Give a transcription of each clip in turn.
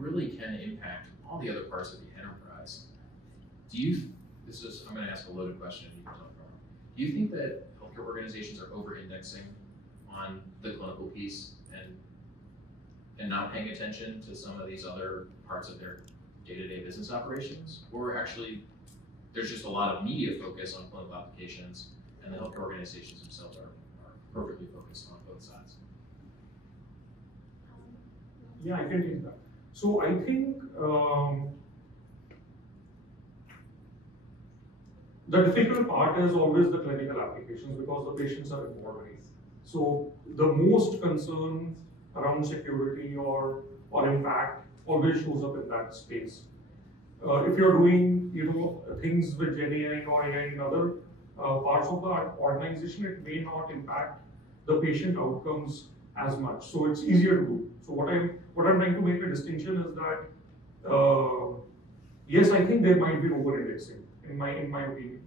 really can impact all the other parts of the enterprise. I'm going to ask a loaded question if you can tell me wrong. Do you think that healthcare organizations are over-indexing on the clinical piece and not paying attention to some of these other parts of their day-to-day business operations? Or actually, there's just a lot of media focus on clinical applications, and the healthcare organizations themselves are perfectly focused on both sides? Yeah, I can take that. So I think the difficult part is always the clinical applications because the patients are involved in it. So the most concern around security or impact always shows up in that space. If you're doing things with Gen AI or AI in other parts of the organization, it may not impact the patient outcomes as much. So it's easier to do. So what I'm trying to make a distinction is that yes, I think there might be over-indexing in my opinion,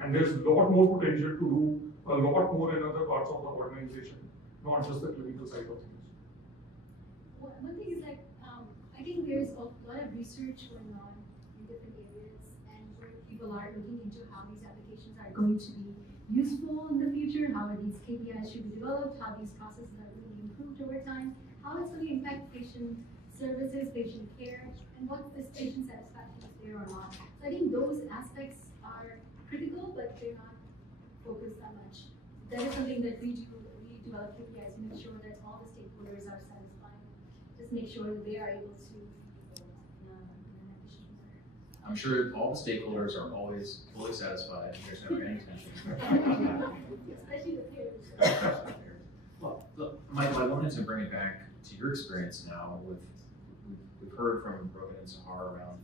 and there's a lot more potential to do a lot more in other parts of the organization, not just the clinical side of things. Well, one thing is like I think there's a lot of research going on in different areas, and where people are looking into how these applications are going to be useful in the future, how these KPIs should be developed, how these processes are really improved over time, how it's going to impact patient services, patient care, and what this patient satisfaction is there or not. So I think those aspects are critical, but they're not focused that much. That is something that we do. We develop KPIs to make sure that all the stakeholders are satisfied. Just make sure that they are able to in an efficient manner. I'm sure all the stakeholders are always fully satisfied. There's never any tension. Especially the payers. Well, look, Michael, I wanted to bring it back to your experience now. We've heard from Rohit and Sahar around